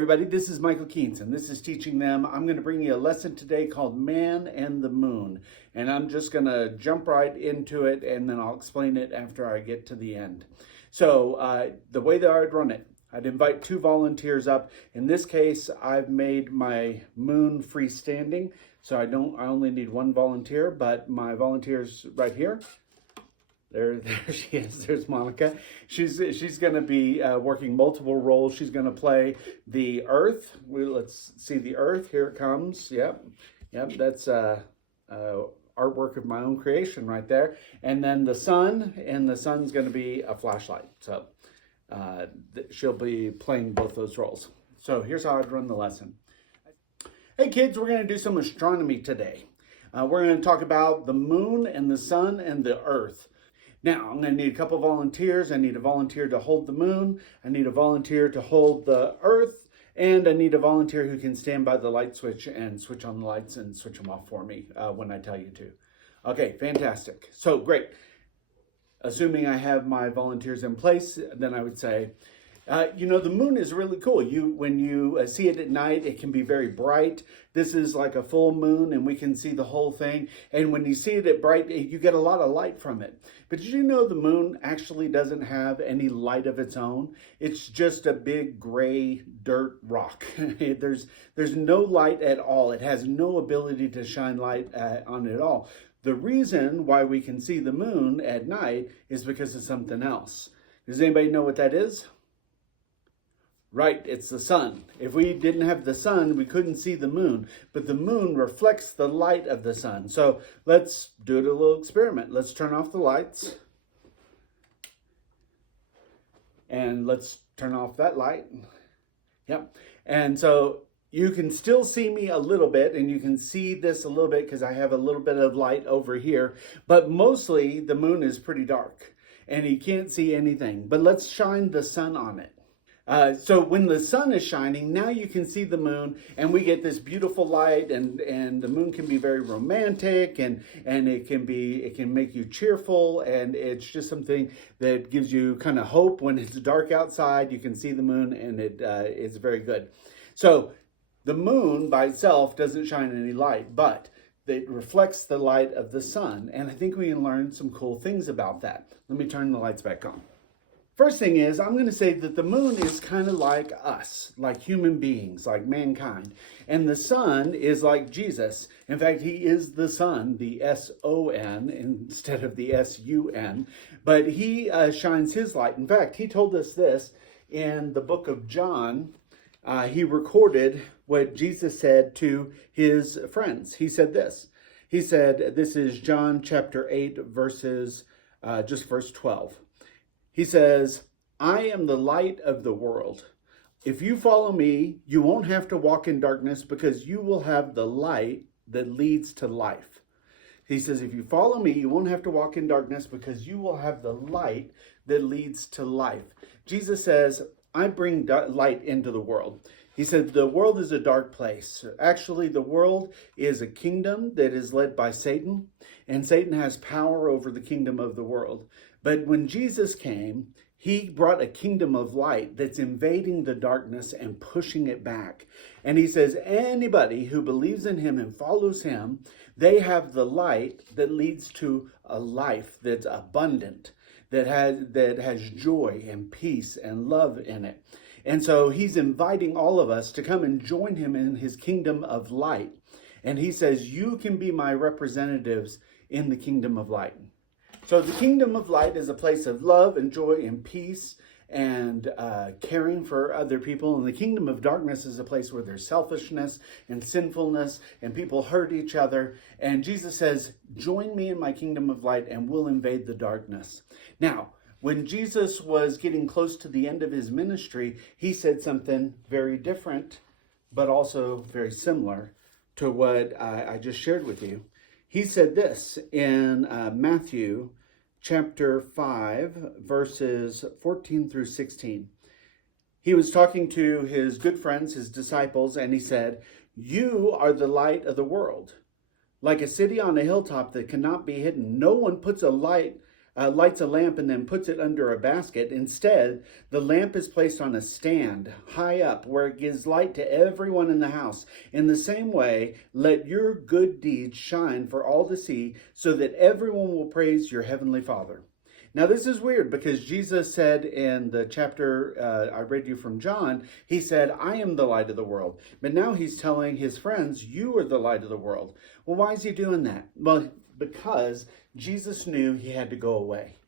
everybody, this is Michael Keynes, and this is Teaching Them. I'm going to bring you a lesson today called Man and the Moon, and I'm just going to jump right into it, and then I'll explain it after I get to the end. So the way that I'd run it, I'd invite two volunteers up. In this case, I've made my moon freestanding, so I only need one volunteer, but my volunteer's right here. There she is. There's Monica. She's going to be working multiple roles. She's going to play the Earth. Let's see the Earth. Here it comes. Yep. That's artwork of my own creation right there. And then the sun, and the sun's going to be a flashlight. So she'll be playing both those roles. So here's how I'd run the lesson. Hey kids, we're going to do some astronomy today. We're going to talk about the moon and the sun and the Earth. Now, I'm going to need a couple volunteers. I need a volunteer to hold the moon. I need a volunteer to hold the Earth. And I need a volunteer who can stand by the light switch and switch on the lights and switch them off for me when I tell you to. Okay, fantastic. So, great. Assuming I have my volunteers in place, then I would say, the moon is really cool. When you see it at night, it can be very bright. This is like a full moon, and we can see the whole thing. And when you see it at bright, you get a lot of light from it. But did you know the moon actually doesn't have any light of its own? It's just a big gray dirt rock. There's no light at all. It has no ability to shine light on it at all. The reason why we can see the moon at night is because of something else. Does anybody know what that is? Right, it's the sun. If we didn't have the sun, we couldn't see the moon, but the moon reflects the light of the sun. So let's do a little experiment. Let's turn off the lights. And let's turn off that light. Yep. And so you can still see me a little bit, and you can see this a little bit because I have a little bit of light over here, but mostly the moon is pretty dark and you can't see anything. But let's shine the sun on it. So when the sun is shining, now you can see the moon, and we get this beautiful light, and the moon can be very romantic, and it can make you cheerful, and it's just something that gives you kind of hope. When it's dark outside, you can see the moon, and it's very good. So the moon by itself doesn't shine any light, but it reflects the light of the sun, and I think we can learn some cool things about that. Let me turn the lights back on. First thing is, I'm going to say that the moon is kind of like us, like human beings, like mankind. And the sun is like Jesus. In fact, he is the Son, the S-O-N instead of the S-U-N. But he shines his light. In fact, he told us this in the book of John. He recorded what Jesus said to his friends. He said this. He said, this is John chapter 8, verse 12. He says, I am the light of the world. If you follow me, you won't have to walk in darkness because you will have the light that leads to life. He says, if you follow me, you won't have to walk in darkness because you will have the light that leads to life. Jesus says, I bring light into the world. He said, the world is a dark place. Actually, the world is a kingdom that is led by Satan, and Satan has power over the kingdom of the world. But when Jesus came, he brought a kingdom of light that's invading the darkness and pushing it back. And he says, anybody who believes in him and follows him, they have the light that leads to a life that's abundant, that has joy and peace and love in it. And so he's inviting all of us to come and join him in his kingdom of light. And he says, you can be my representatives in the kingdom of light. So the kingdom of light is a place of love and joy and peace and caring for other people. And the kingdom of darkness is a place where there's selfishness and sinfulness and people hurt each other. And Jesus says, join me in my kingdom of light and we'll invade the darkness. Now, when Jesus was getting close to the end of his ministry, he said something very different, but also very similar to what I just shared with you. He said this in Matthew chapter 5, verses 14 through 16. He was talking to his good friends, his disciples, and he said, you are the light of the world. Like a city on a hilltop that cannot be hidden. No one puts a light lights a lamp and then puts it under a basket. Instead, the lamp is placed on a stand high up where it gives light to everyone in the house. In the same way, let your good deeds shine for all to see, so that everyone will praise your heavenly Father. Now, this is weird because Jesus said in the chapter I read you from John, he said, I am the light of the world. But now he's telling his friends, you are the light of the world. Well, why is he doing that? Well, because Jesus knew he had to go away.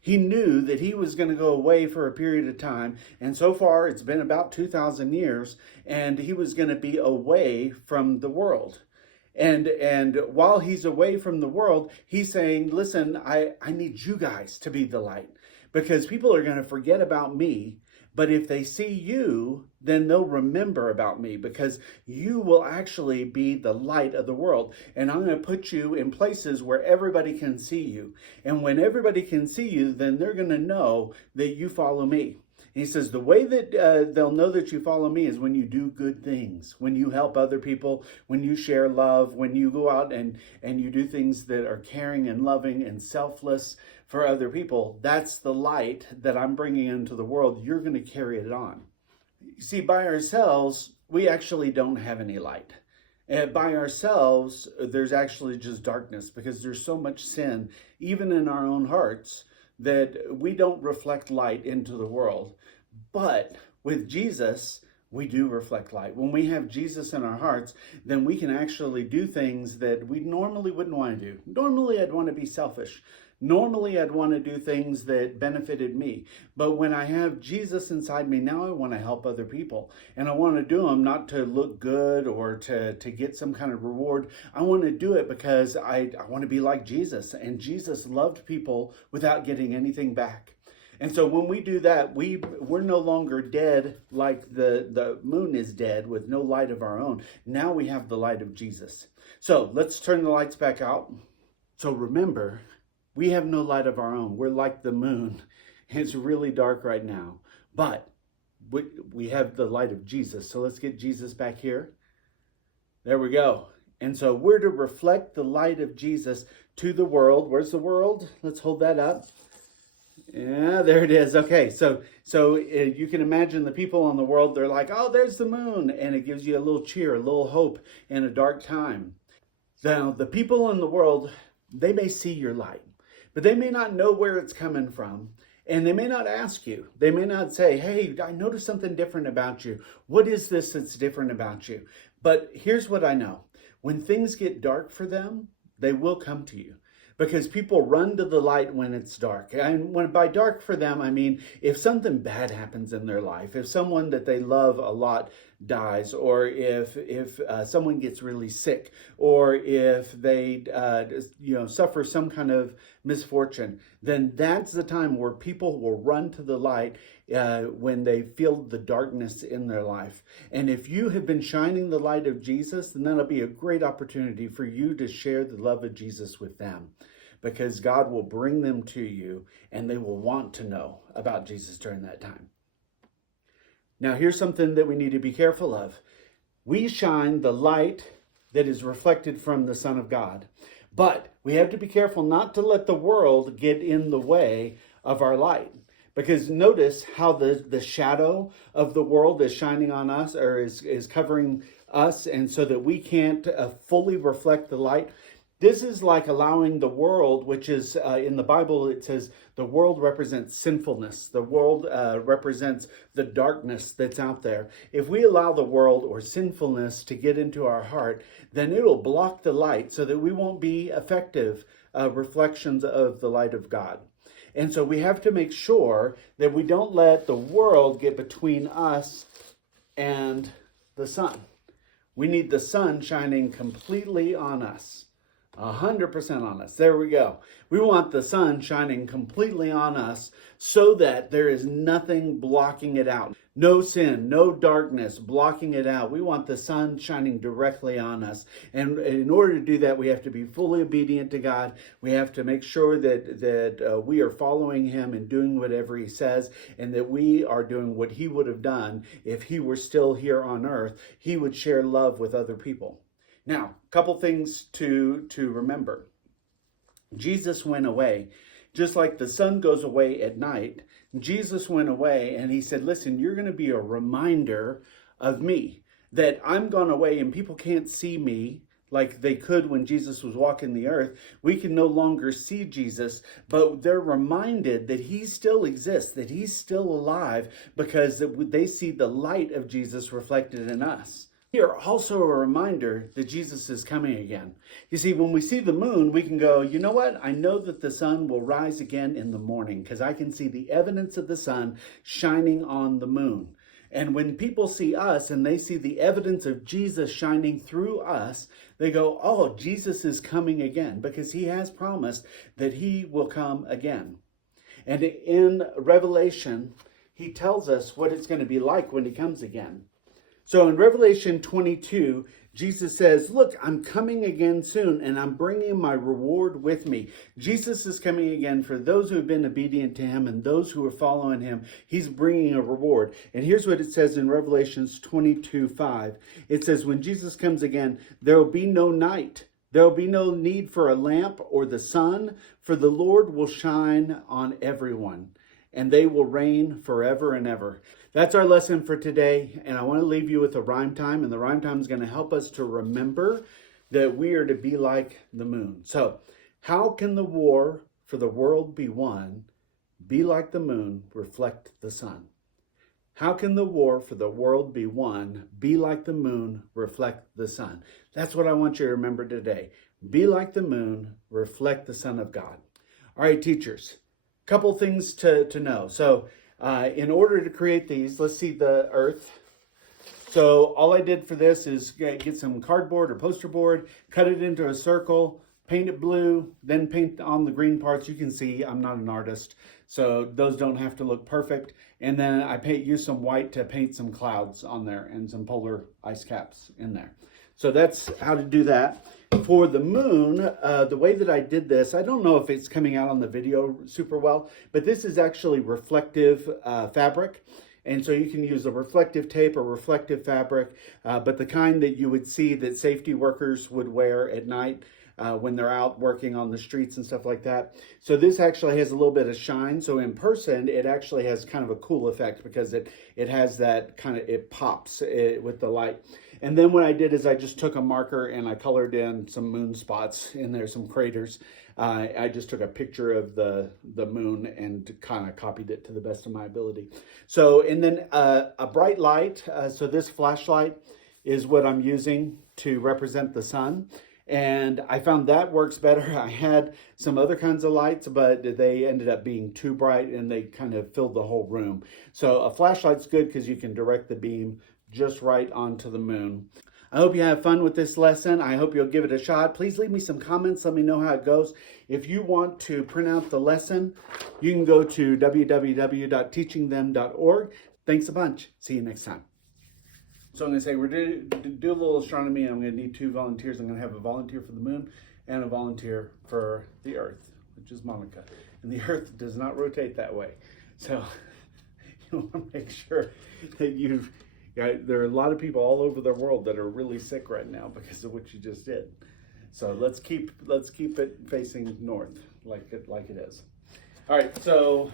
He knew that he was going to go away for a period of time. And so far, it's been about 2,000 years, and he was going to be away from the world. And while he's away from the world, he's saying, listen, I need you guys to be the light, because people are going to forget about me. But if they see you, then they'll remember about me, because you will actually be the light of the world. And I'm going to put you in places where everybody can see you. And when everybody can see you, then they're going to know that you follow me. He says the way that they'll know that you follow me is when you do good things, when you help other people, when you share love, when you go out and you do things that are caring and loving and selfless for other people. That's the light that I'm bringing into the world. You're going to carry it on. You see, by ourselves, we actually don't have any light. And by ourselves, there's actually just darkness, because there's so much sin, even in our own hearts, that we don't reflect light into the world. But with Jesus, we do reflect light. When we have Jesus in our hearts, then we can actually do things that we normally wouldn't want to do. Normally, I'd want to be selfish. Normally, I'd want to do things that benefited me. But when I have Jesus inside me, now I want to help other people. And I want to do them not to look good or to get some kind of reward. I want to do it because I want to be like Jesus. And Jesus loved people without getting anything back. And so when we do that, we're no longer dead like the moon is dead with no light of our own. Now we have the light of Jesus. So let's turn the lights back out. So remember, we have no light of our own. We're like the moon. It's really dark right now. But we have the light of Jesus. So let's get Jesus back here. There we go. And so we're to reflect the light of Jesus to the world. Where's the world? Let's hold that up. Yeah, there it is. Okay, so you can imagine the people in the world, they're like, oh, there's the moon. And it gives you a little cheer, a little hope in a dark time. Now, the people in the world, they may see your light, but they may not know where it's coming from. And they may not ask you. They may not say, hey, I noticed something different about you. What is this that's different about you? But here's what I know. When things get dark for them, they will come to you. Because people run to the light when it's dark. And by dark for them, I mean, if something bad happens in their life, if someone that they love a lot dies, or if someone gets really sick, or if they suffer some kind of misfortune, then that's the time where people will run to the light when they feel the darkness in their life. And if you have been shining the light of Jesus, then that'll be a great opportunity for you to share the love of Jesus with them, because God will bring them to you and they will want to know about Jesus during that time. Now, here's something that we need to be careful of. We shine the light that is reflected from the Son of God, but we have to be careful not to let the world get in the way of our light. Because notice how the shadow of the world is shining on us, or is covering us, and so that we can't fully reflect the light. This is like allowing the world, which is in the Bible, it says the world represents sinfulness. The world represents the darkness that's out there. If we allow the world or sinfulness to get into our heart, then it'll block the light so that we won't be effective reflections of the light of God. And so we have to make sure that we don't let the world get between us and the sun. We need the sun shining completely on us. 100% on us. There we go. We want the sun shining completely on us so that there is nothing blocking it out. No sin, no darkness blocking it out. We want the sun shining directly on us. And in order to do that, we have to be fully obedient to God. We have to make sure that we are following him and doing whatever he says, and that we are doing what he would have done if he were still here on earth. He would share love with other people. Now, a couple things to remember. Jesus went away. Just like the sun goes away at night, Jesus went away and he said, listen, you're going to be a reminder of me, that I'm gone away and people can't see me like they could when Jesus was walking the earth. We can no longer see Jesus, but they're reminded that he still exists, that he's still alive, because they see the light of Jesus reflected in us. Here, also a reminder that Jesus is coming again. You see, when we see the moon, we can go, you know what? I know that the sun will rise again in the morning because I can see the evidence of the sun shining on the moon. And when people see us and they see the evidence of Jesus shining through us, they go, oh, Jesus is coming again, because he has promised that he will come again. And in Revelation, he tells us what it's going to be like when he comes again. So in Revelation 22, Jesus says, look, I'm coming again soon, and I'm bringing my reward with me. Jesus is coming again for those who have been obedient to him and those who are following him. He's bringing a reward. And here's what it says in Revelations 22:5. It says, when Jesus comes again, there will be no night. There will be no need for a lamp or the sun, for the Lord will shine on everyone, and they will reign forever and ever. That's our lesson for today, and I want to leave you with a rhyme time, and the rhyme time is going to help us to remember that we are to be like the moon. So, how can the war for the world be won? Be like the moon, reflect the sun. How can the war for the world be won? Be like the moon, reflect the sun. That's what I want you to remember today. Be like the moon, reflect the Son of God. All right, teachers, couple things to know. So, in order to create these, let's see the earth. So all I did for this is get some cardboard or poster board, cut it into a circle, paint it blue, then paint on the green parts. You can see I'm not an artist, so those don't have to look perfect. And then I use some white to paint some clouds on there and some polar ice caps in there. So that's how to do that. For the moon, the way that I did this, I don't know if it's coming out on the video super well, but this is actually reflective fabric. And so you can use a reflective tape or reflective fabric, but the kind that you would see that safety workers would wear at night when they're out working on the streets and stuff like that. So this actually has a little bit of shine. So in person, it actually has kind of a cool effect because it has that kind of, it pops with the light. And then what I did is I just took a marker and I colored in some moon spots in there, some craters. I just took a picture of the moon and kind of copied it to the best of my ability. So, and then a bright light. So this flashlight is what I'm using to represent the sun. And I found that works better. I had some other kinds of lights, but they ended up being too bright and they kind of filled the whole room. So a flashlight's good because you can direct the beam just right onto the moon. I hope you have fun with this lesson. I hope you'll give it a shot. Please leave me some comments. Let me know how it goes. If you want to print out the lesson, you can go to www.teachingthem.org. Thanks a bunch. See you next time. So I'm going to say we're going to do a little astronomy. I'm going to need 2 volunteers. I'm going to have a volunteer for the moon and a volunteer for the Earth, which is Monica. And the Earth does not rotate that way. So you want to make sure that there are a lot of people all over the world that are really sick right now because of what you just did. So let's keep it facing north like it is. All right, so